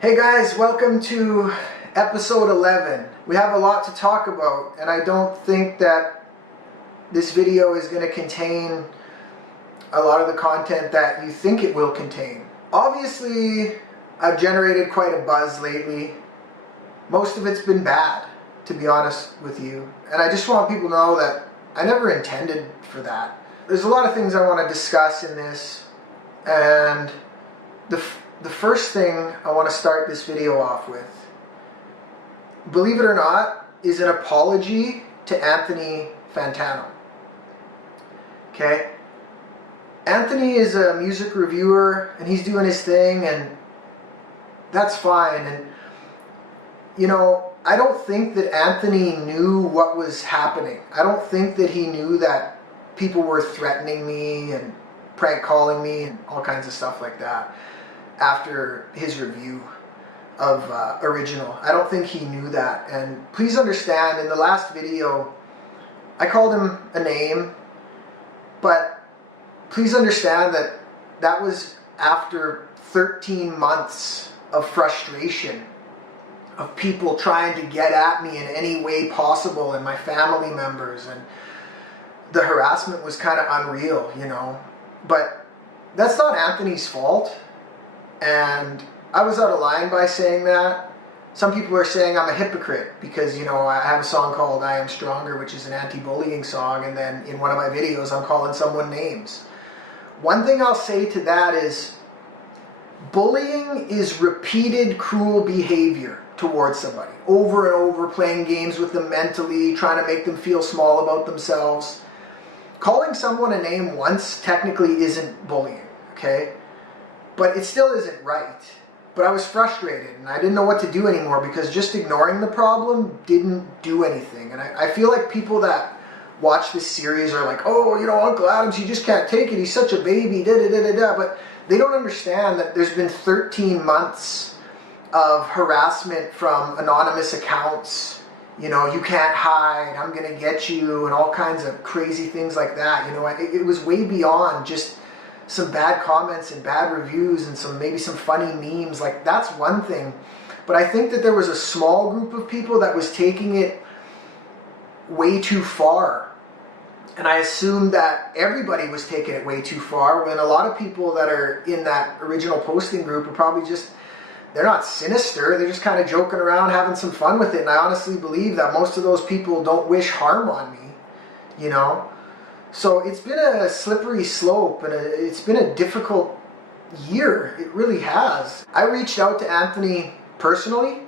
Hey guys, welcome to episode 11. We have a lot to talk about, and I don't think that this video is going to contain a lot of the content that you think it will contain. Obviously, I've generated quite a buzz lately. Most of it's been bad, to be honest with you. And I just want people to know that I never intended for that. There's a lot of things I want to discuss in this, and the first thing I want to start this video off with, believe it or not, is an apology to Anthony Fantano. Okay? Anthony is a music reviewer and he's doing his thing, and that's fine. And you know, I don't think that Anthony knew what was happening. I don't think that he knew that people were threatening me and prank calling me and all kinds of stuff like that after his review of Original. I don't think he knew that. And please understand, in the last video I called him a name, but please understand that that was after 13 months of frustration, of people trying to get at me in any way possible, and my family members, and the harassment was kind of unreal, you know. But that's not Anthony's fault. And I was out of line by saying that. Some people are saying I'm a hypocrite because, you know, I have a song called I Am Stronger, which is an anti-bullying song, and then in one of my videos I'm calling someone names. One thing I'll say to that is, bullying is repeated cruel behavior towards somebody. Over and over, playing games with them mentally, trying to make them feel small about themselves. Calling someone a name once technically isn't bullying, okay? But it still isn't right. But I was frustrated and I didn't know what to do anymore, because just ignoring the problem didn't do anything. And I feel like people that watch this series are like, oh, you know, Uncle Adams, you just can't take it. He's such a baby, da-da-da-da-da. But they don't understand that there's been 13 months of harassment from anonymous accounts. You know, you can't hide, I'm going to get you, and all kinds of crazy things like that. You know, it was way beyond just some bad comments and bad reviews and maybe some funny memes. Like, that's one thing. But I think that there was a small group of people that was taking it way too far. And I assumed that everybody was taking it way too far, when a lot of people that are in that original posting group are probably just, they're not sinister, they're just kind of joking around, having some fun with it. And I honestly believe that most of those people don't wish harm on me, you know. So it's been a slippery slope, and it's been a difficult year. It really has. I reached out to Anthony personally,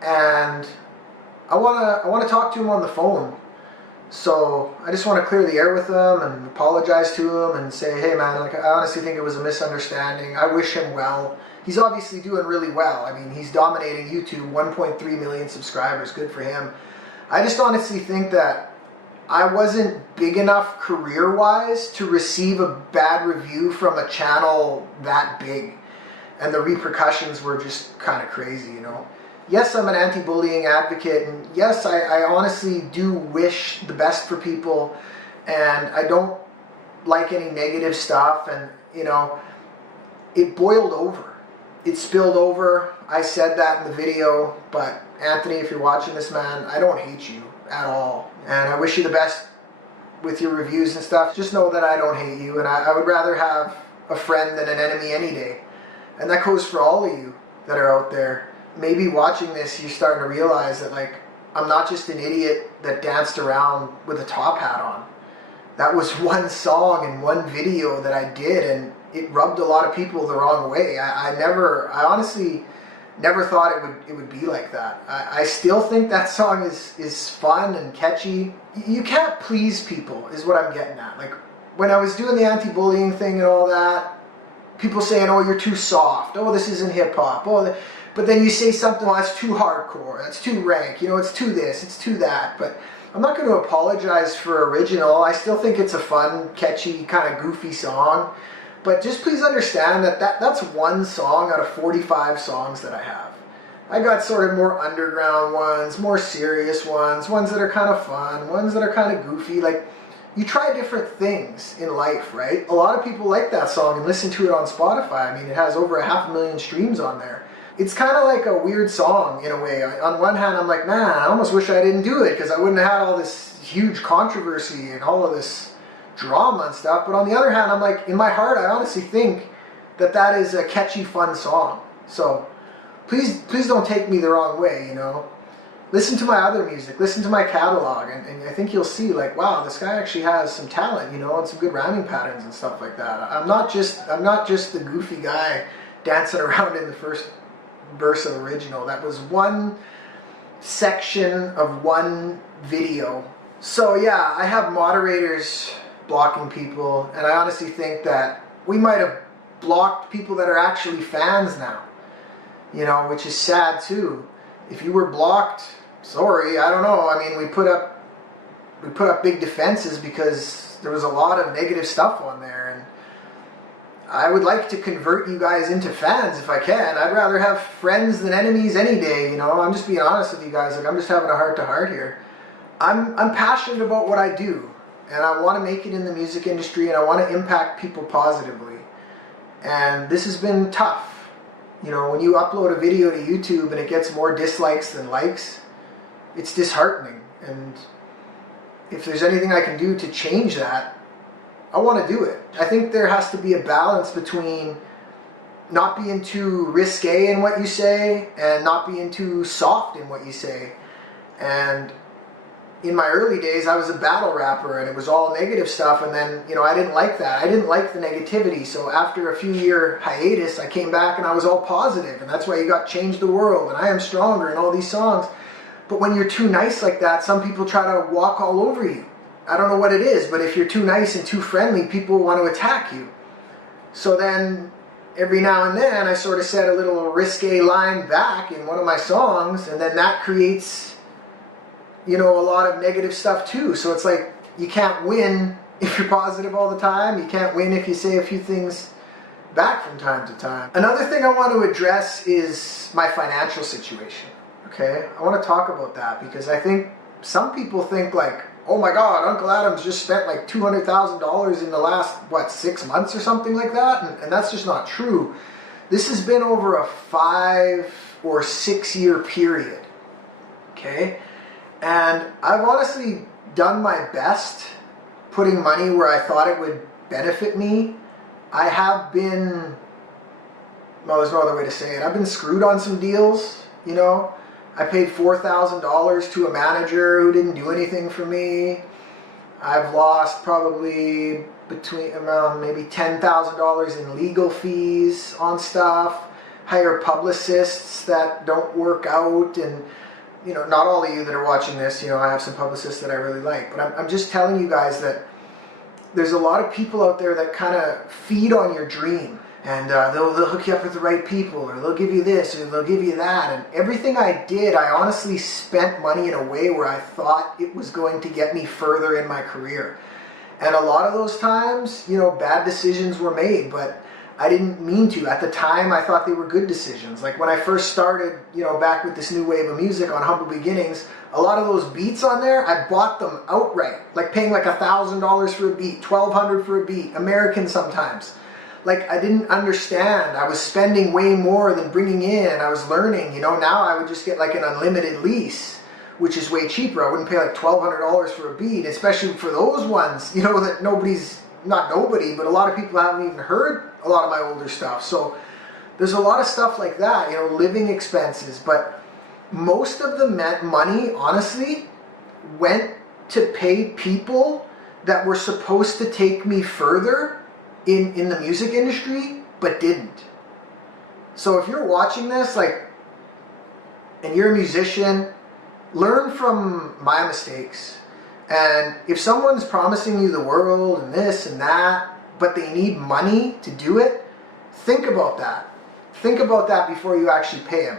and I want to talk to him on the phone. So I just want to clear the air with him and apologize to him and say, hey man, like, I honestly think it was a misunderstanding. I wish him well. He's obviously doing really well. I mean, he's dominating YouTube, 1.3 million subscribers, good for him. I just honestly think that I wasn't big enough career-wise to receive a bad review from a channel that big. And the repercussions were just kind of crazy, you know. Yes, I'm an anti-bullying advocate, and yes, I honestly do wish the best for people, and I don't like any negative stuff, and, you know, it boiled over. It spilled over. I said that in the video, but Anthony, if you're watching this, man, I don't hate you at all. And I wish you the best with your reviews and stuff. Just know that I don't hate you, and I would rather have a friend than an enemy any day. And that goes for all of you that are out there. Maybe watching this, you're starting to realize that, like, I'm not just an idiot that danced around with a top hat on. That was one song and one video that I did, and it rubbed a lot of people the wrong way. I honestly never thought it would be like that. I still think that song is fun and catchy. You can't please people, is what I'm getting at. Like, when I was doing the anti-bullying thing and all that, people saying, oh, you're too soft, oh, this isn't hip-hop, oh, but then you say something, well, that's too hardcore, that's too rank, you know, it's too this, it's too that. But I'm not going to apologize for Original. I still think it's a fun, catchy, kind of goofy song. But just please understand that that's one song out of 45 songs that I have. I got sort of more underground ones, more serious ones that are kind of fun, ones that are kind of goofy. Like, you try different things in life, right? A lot of people like that song and listen to it on Spotify. I mean, it has over 500,000 streams on there. It's kind of like a weird song in a way. On one hand, I'm like, man, I almost wish I didn't do it because I wouldn't have had all this huge controversy and all of this drama and stuff. But on the other hand, I'm like, in my heart, I honestly think that that is a catchy, fun song. So please don't take me the wrong way, you know. Listen to my other music, listen to my catalog, and I think you'll see, like, wow, this guy actually has some talent, you know, and some good rhyming patterns and stuff like that. I'm not just the goofy guy dancing around in the first verse of original. That was one section of one video. So yeah, I have moderators blocking people, and I honestly think that we might have blocked people that are actually fans now, you know, which is sad too. If you were blocked, sorry, I don't know. I mean, we put up big defenses because there was a lot of negative stuff on there, and I would like to convert you guys into fans if I can. I'd rather have friends than enemies any day, you know. I'm just being honest with you guys. Like, I'm just having a heart-to-heart here. I'm passionate about what I do, and I want to make it in the music industry, and I want to impact people positively. And this has been tough. You know, when you upload a video to YouTube and it gets more dislikes than likes, it's disheartening. And if there's anything I can do to change that, I want to do it. I think there has to be a balance between not being too risque in what you say and not being too soft in what you say. And in my early days, I was a battle rapper, and it was all negative stuff, and then, you know, I didn't like that. I didn't like the negativity, so after a few-year hiatus, I came back and I was all positive, and that's why you got Change the World, and I Am Stronger, and all these songs. But when you're too nice like that, some people try to walk all over you. I don't know what it is, but if you're too nice and too friendly, people want to attack you. So then, every now and then, I sort of said a little risque line back in one of my songs, and then that creates, you know, a lot of negative stuff too. So it's like, you can't win if you're positive all the time. You can't win if you say a few things back from time to time. Another thing I want to address is my financial situation. Okay, I want to talk about that because I think some people think like, oh my God, Uncle Adam's just spent like $200,000 in the last, 6 months or something like that, and that's just not true. This has been over a 5 or 6 year period. Okay. And I've honestly done my best putting money where I thought it would benefit me. I have been, well, there's no other way to say it. I've been screwed on some deals, you know. I paid $4,000 to a manager who didn't do anything for me. I've lost probably around maybe $10,000 in legal fees on stuff. Hire publicists that don't work out, and you know, not all of you that are watching this, you know, I have some publicists that I really like, but I'm just telling you guys that there's a lot of people out there that kind of feed on your dream, and they'll hook you up with the right people, or they'll give you this, or they'll give you that, and everything I did, I honestly spent money in a way where I thought it was going to get me further in my career. And a lot of those times, you know, bad decisions were made, but I didn't mean to. At the time, I thought they were good decisions. Like when I first started, you know, back with this new wave of music on Humble Beginnings, a lot of those beats on there, I bought them outright. Like paying like $1,000 for a beat, $1,200 for a beat, American sometimes. Like I didn't understand. I was spending way more than bringing in. I was learning, you know. Now I would just get like an unlimited lease, which is way cheaper. I wouldn't pay like $1,200 for a beat, especially for those ones, you know, that not nobody, but a lot of people haven't even heard a lot of my older stuff. So there's a lot of stuff like that, you know, living expenses. But most of the money, honestly, went to pay people that were supposed to take me further in the music industry, but didn't. So if you're watching this, like, and you're a musician, learn from my mistakes. And if someone's promising you the world and this and that, but they need money to do it, think about that. Think about that before you actually pay them.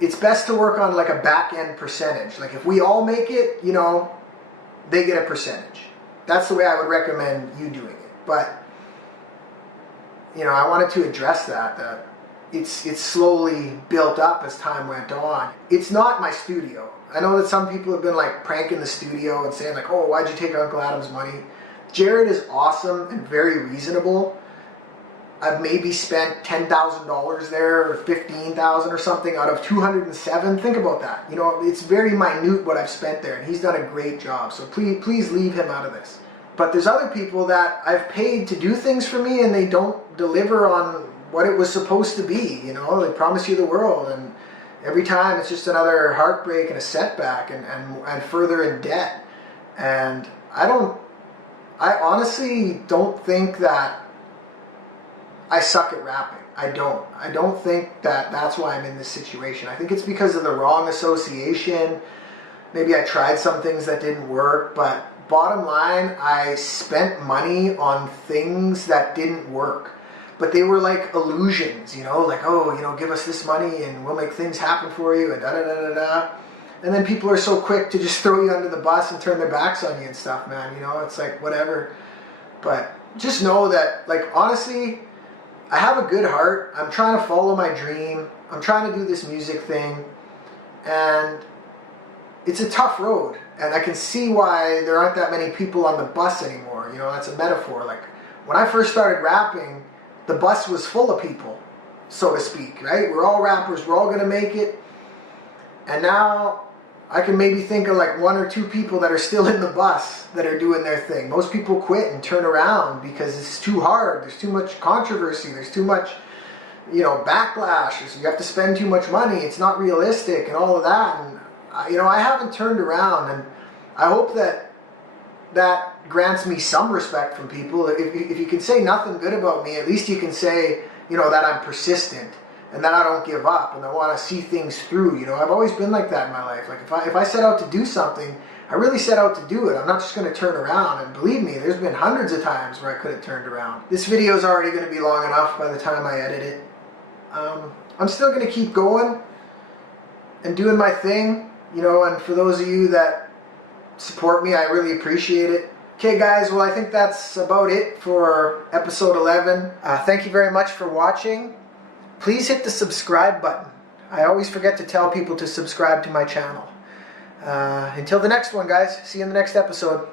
It's best to work on like a back-end percentage. Like if we all make it, you know, they get a percentage. That's the way I would recommend you doing it. But, you know, I wanted to address that it's slowly built up as time went on. It's not my studio. I know that some people have been like pranking the studio and saying like, oh, why'd you take Uncle Adam's money? Jared is awesome and very reasonable. I've maybe spent $10,000 there, or $15,000 or something out of 207. Think about that. You know, it's very minute what I've spent there, and he's done a great job. So please leave him out of this. But there's other people that I've paid to do things for me, and they don't deliver on what it was supposed to be. You know, they promise you the world, and every time it's just another heartbreak and a setback, and further in debt. And I honestly don't think that I suck at rapping. I don't think that that's why I'm in this situation. I think it's because of the wrong association. Maybe I tried some things that didn't work, but bottom line, I spent money on things that didn't work. But they were like illusions, you know, like, oh, you know, give us this money and we'll make things happen for you, and da-da-da-da-da. And then people are so quick to just throw you under the bus and turn their backs on you and stuff, man. You know, it's like, whatever. But just know that, like, honestly, I have a good heart. I'm trying to follow my dream. I'm trying to do this music thing. And it's a tough road. And I can see why there aren't that many people on the bus anymore. You know, that's a metaphor. Like, when I first started rapping, the bus was full of people, so to speak, right? We're all rappers. We're all going to make it. And now I can maybe think of like one or two people that are still in the bus that are doing their thing. Most people quit and turn around because it's too hard. There's too much controversy. There's too much, you know, backlash. You have to spend too much money. It's not realistic and all of that. And, you know, I haven't turned around, and I hope that grants me some respect from people. If you can say nothing good about me, at least you can say, you know, that I'm persistent and that I don't give up and I want to see things through. You know, I've always been like that in my life. Like if I set out to do something, I really set out to do it. I'm not just going to turn around. And believe me, there's been hundreds of times where I could have turned around. This video is already going to be long enough by the time I edit it. I'm still going to keep going and doing my thing, you know, and for those of you that support me, I really appreciate it. Okay guys, well I think that's about it for episode 11. Thank you very much for watching. Please hit the subscribe button. I always forget to tell people to subscribe to my channel. Until the next one, guys. See you in the next episode.